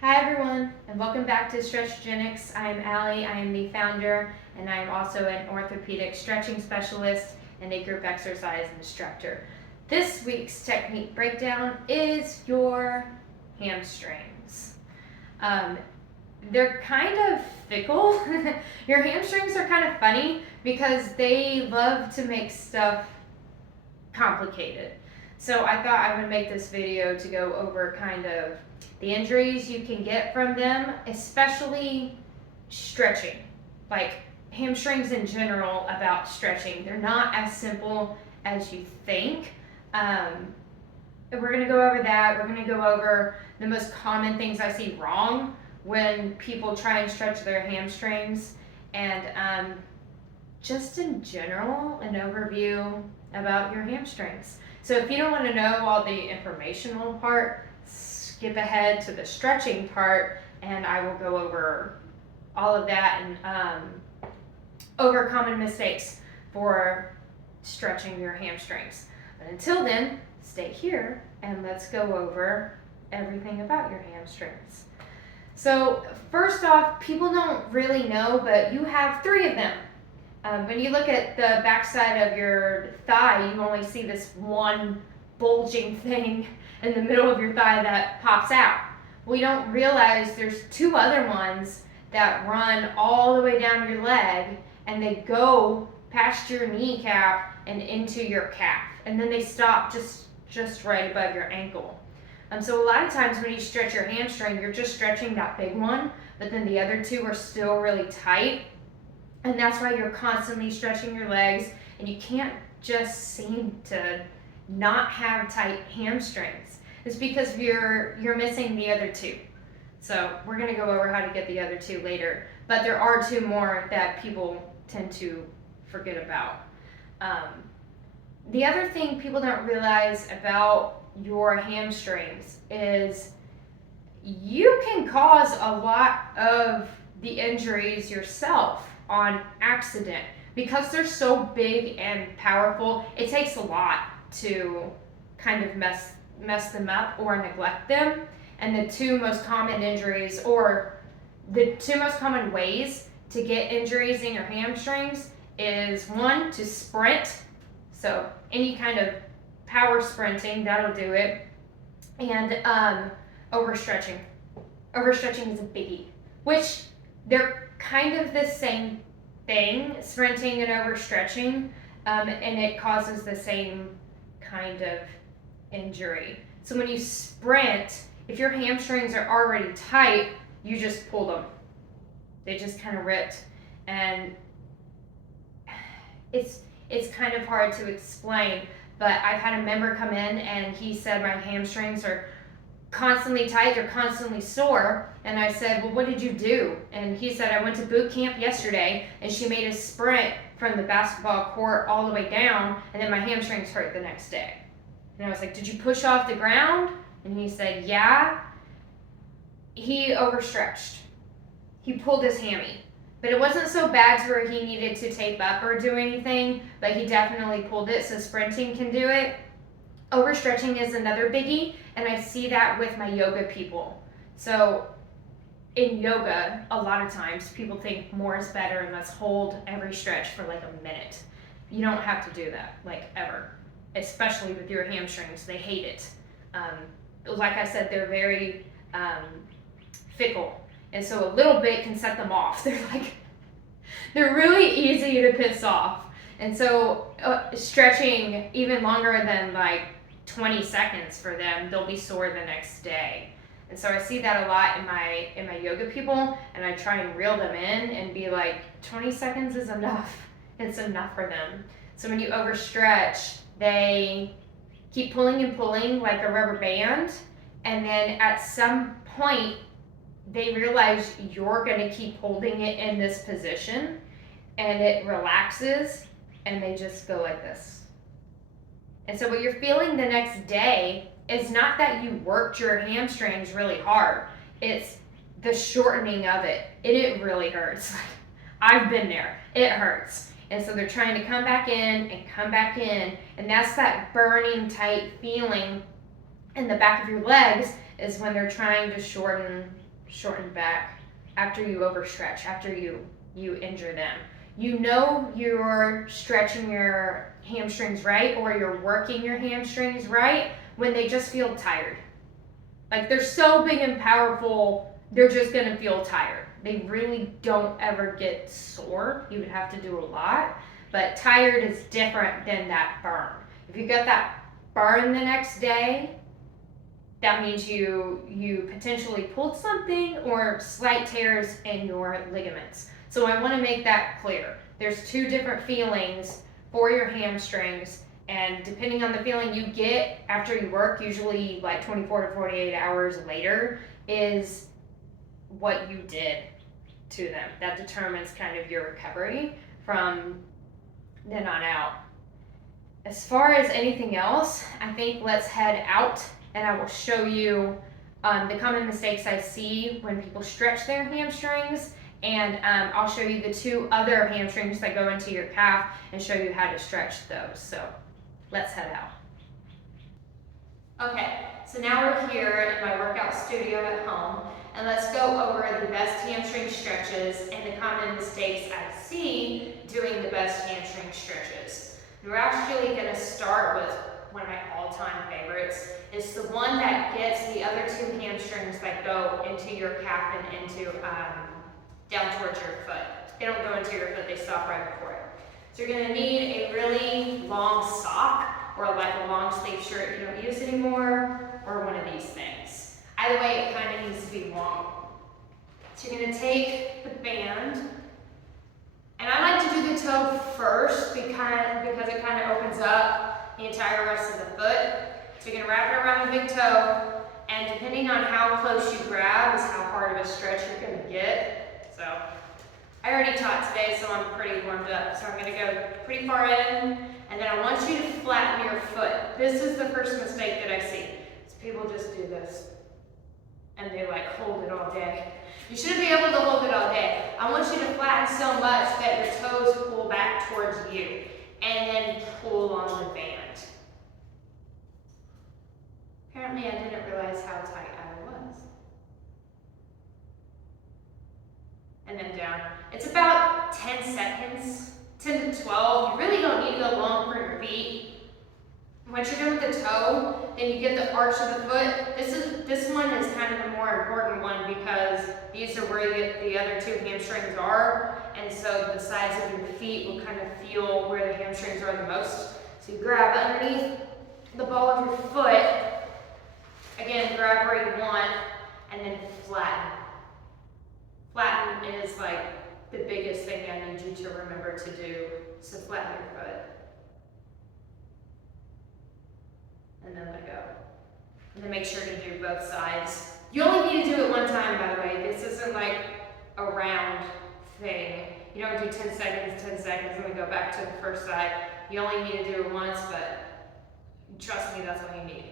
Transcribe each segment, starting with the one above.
Hi everyone, and welcome back to Stretchgenics. I am Allie. I am the founder, and I am also an orthopedic stretching specialist and a group exercise instructor. This week's technique breakdown is your hamstrings. They're kind of fickle. Your hamstrings are kind of funny because they love to make stuff complicated. So I thought I would make this video to go over kind of the injuries you can get from them, especially stretching. Like hamstrings in general, about stretching. They're not as simple as you think. We're going to go over that. We're going to go over the most common things I see wrong when people try and stretch their hamstrings, and just in general, an overview about your hamstrings. So if you don't want to know all the informational part, skip ahead to the stretching part, and I will go over all of that and over common mistakes for stretching your hamstrings. But until then, stay here and let's go over everything about your hamstrings. So first off, people don't really know, but you have 3 of them. When you look at the backside of your thigh, you only see this one bulging thing in the middle of your thigh that pops out. We don't realize there's 2 other ones that run all the way down your leg, and they go past your kneecap and into your calf, and then they stop just right above your ankle. So a lot of times when you stretch your hamstring, you're just stretching that big one, but then the other 2 are still really tight, and that's why you're constantly stretching your legs, and you can't just seem to not have tight hamstrings. It's because you're missing the other 2. So we're going to go over how to get the other 2 later, but there are 2 more that people tend to forget about. The other thing people don't realize about your hamstrings is you can cause a lot of the injuries yourself on accident. Because they're so big and powerful, it takes a lot to kind of mess them up or neglect them. And the 2 most common injuries, or the 2 most common ways to get injuries in your hamstrings, is 1, to sprint. So any kind of power sprinting, that'll do it. And overstretching. Overstretching is a biggie, which they're kind of the same thing, sprinting and overstretching, and it causes the same kind of injury. So when you sprint, if your hamstrings are already tight, you just pull them. They just kind of ripped, and it's kind of hard to explain, but I've had a member come in and he said my hamstrings are constantly tight, they're constantly sore, and I said, well, what did you do? And he said, I went to boot camp yesterday and she made a sprint from the basketball court all the way down, and then my hamstrings hurt the next day. And I was like, did you push off the ground? And he said, yeah. He overstretched. He pulled his hammy. But it wasn't so bad to where he needed to tape up or do anything, but he definitely pulled it, so sprinting can do it. Overstretching is another biggie, and I see that with my yoga people. So in yoga, a lot of times people think more is better and let's hold every stretch for like a minute. You don't have to do that, like ever, especially with your hamstrings. They hate it. Like I said, they're very fickle, and so a little bit can set them off. They're really easy to piss off, and so stretching even longer than like 20 seconds for them, they'll be sore the next day. And so I see that a lot in my yoga people, and I try and reel them in and be like, 20 seconds is enough. It's enough for them. So when you overstretch, they keep pulling and pulling like a rubber band, and then at some point they realize you're going to keep holding it in this position, and it relaxes, and they just go like this. And so what you're feeling the next day is not that you worked your hamstrings really hard. It's the shortening of it. It really hurts. I've been there. It hurts. And so they're trying to come back in and come back in. And that's that burning tight feeling in the back of your legs, is when they're trying to shorten shortened back after you overstretch, after you injure them. You know you're stretching your hamstrings right, or you're working your hamstrings right when they just feel tired. Like, they're so big and powerful, they're just gonna feel tired. They really don't ever get sore. You would have to do a lot, but tired is different than that burn. If you got that burn the next day, that means you potentially pulled something or slight tears in your ligaments. So I want to make that clear. There's two different feelings for your hamstrings, and depending on the feeling you get after you work, usually like 24 to 48 hours later, is what you did to them. That determines kind of your recovery from then on out. As far as anything else, I think let's head out and I will show you the common mistakes I see when people stretch their hamstrings, and I'll show you the two other hamstrings that go into your calf and show you how to stretch those. So let's head out. Okay, so now we're here in my workout studio at home, and let's go over the best hamstring stretches and the common mistakes I see doing the best hamstring stretches. We're actually going to start with one of my all-time favorites. It's the one that gets the other two hamstrings that go into your calf and into down towards your foot. They don't go into your foot, they stop right before it. So you're going to need a really long sock, or like a long sleeve shirt you don't use anymore, or one of these things. Either way, it kind of needs to be long. So you're going to take the band, and I like to do the toe first because it kind of opens up the entire rest of the foot. So you're going to wrap it around the big toe, and depending on how close you grab is how hard of a stretch you're going to get. So I already taught today, so I'm pretty warmed up. So I'm going to go pretty far in, and then I want you to flatten your foot. This is the first mistake that I see. So people just do this, and they like hold it all day. You shouldn't be able to hold it all day. I want you to flatten so much that your toes pull back towards you, and then pull on the band. Apparently I didn't realize how tight I was. And then down. It's about 10 seconds, 10 to 12. You really don't need to go long for your feet. Once you're done with the toe, then you get the arch of the foot. This one is kind of the more important one because these are where the other two hamstrings are, and so the sides of your feet will kind of feel where the hamstrings are the most. So you grab underneath the ball of your foot, again, grab where you want, and then flatten. Flatten is like the biggest thing I need you to remember to do, so flatten your foot. And then let go. And then make sure to do both sides. You only need to do it one time, by the way. This isn't like a round thing. You don't do 10 seconds, and then go back to the first side. You only need to do it once, but trust me, that's all you need.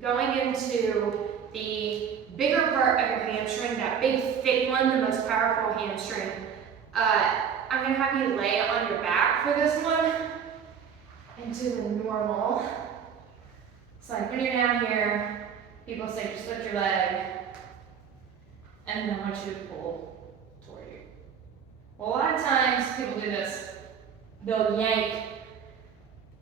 Going into the bigger part of your hamstring, that big thick one, the most powerful hamstring, I'm going to have you lay on your back for this one and do the normal. So like when you're down here, people say just lift your leg, and then I want you to pull toward you. Well, a lot of times people do this. They'll yank.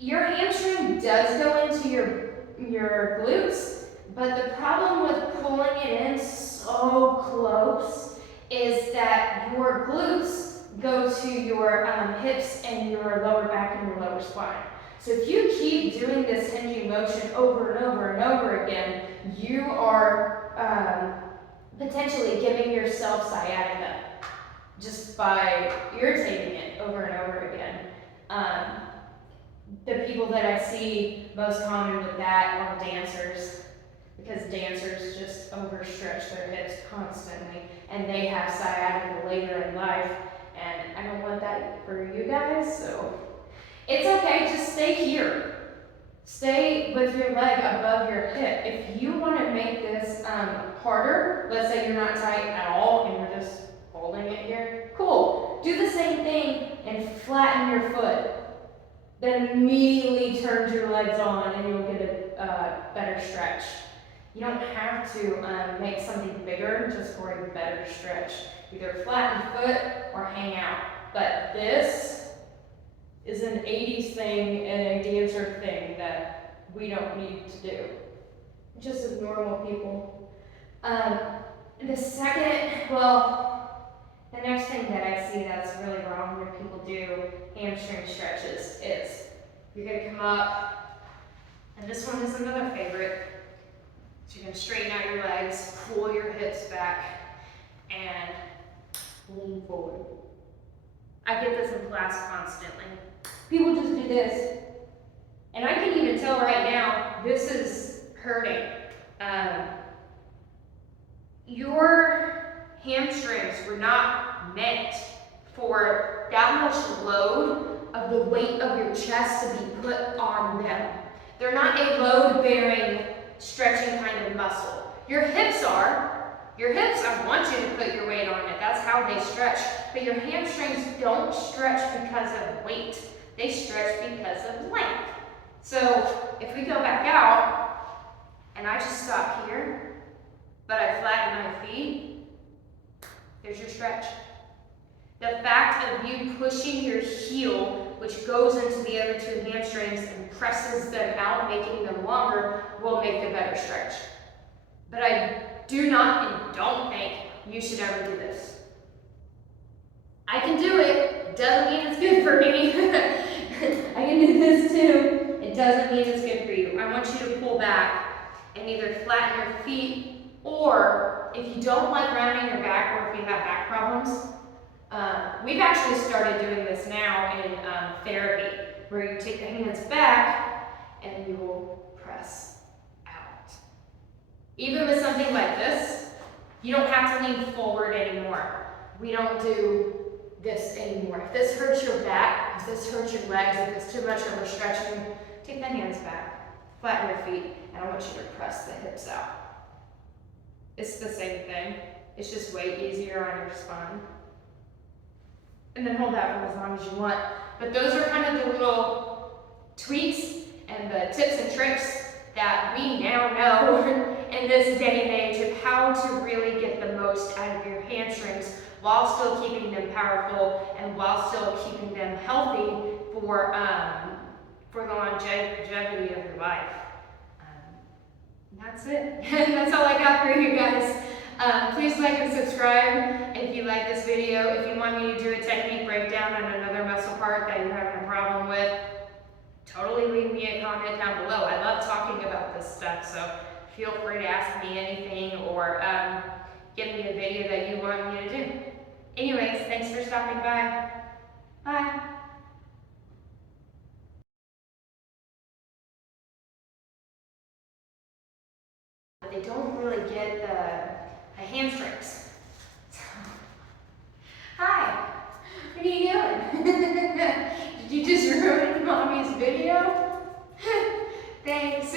Your hamstring does go into your glutes, but the problem with pulling it in so close is that your glutes go to your hips and your lower back and your lower spine. So if you keep doing this hinging motion over and over and over again, you are potentially giving yourself sciatica just by irritating it over and over again. The people that I see most common with that are dancers, because dancers just overstretch their hips constantly, and they have sciatica later in life, and I don't want that for you guys, so it's okay, just stay here. Stay with your leg above your hip. If you want to make this harder, let's say you're not tight at all and you're just holding it here, cool. Do the same thing and flatten your foot. Then immediately turn your legs on and you'll get a better stretch. You don't have to make something bigger just for a better stretch. Either flatten foot or hang out. But this is an 80s thing and a dancer thing that we don't need to do. Just as normal people. The second, well, the next thing that I see that's really wrong when people do hamstring stretches is you're gonna come up, and this one is another favorite. So you're gonna straighten out your legs, pull your hips back, and lean forward. I get this in class constantly. People just do this. And I can even tell right now, this is hurting. Your hamstrings were not meant for that much load of the weight of your chest to be put on them. They're not a load-bearing, stretching kind of muscle. Your hips are. Your hips, I want you to put your weight on it. That's how they stretch. But your hamstrings don't stretch because of weight. They stretch because of length. So if we go back out, and I just stop here, but I flatten my feet, there's your stretch. The fact of you pushing your heel, which goes into the other two hamstrings and presses them out, making them longer, will make a better stretch. But I do not and don't think you should ever do this. I can do it. Doesn't mean it's good for me. I can do this too. It doesn't mean it's good for you. I want you to pull back and either flatten your feet, or if you don't like rounding your back, or if you have back problems, we've actually started doing this now in therapy, where you take the hands back and you will press out. Even with something like this, you don't have to lean forward anymore. We don't do this anymore. If this hurts your back, if this hurts your legs, if it's too much overstretching, take the hands back, flatten your feet, and I want you to press the hips out. It's the same thing. It's just way easier on your spine. And then hold that for as long as you want. But those are kind of the little tweaks and the tips and tricks that we now know in this day and age of how to really get the most out of your hamstrings while still keeping them powerful and while still keeping them healthy for the longevity of your life. That's it. That's all I got for you guys. Please like and subscribe if you like this video. If you want me to do a technique breakdown on another muscle part that you're having a problem with, totally leave me a comment down below. I love talking about this stuff, so feel free to ask me anything or give me a video that you want me to do. Anyways, thanks for stopping by. Bye. They don't really get the hamstrings. Hi, what are you doing? Did you just ruin mommy's video? Thanks.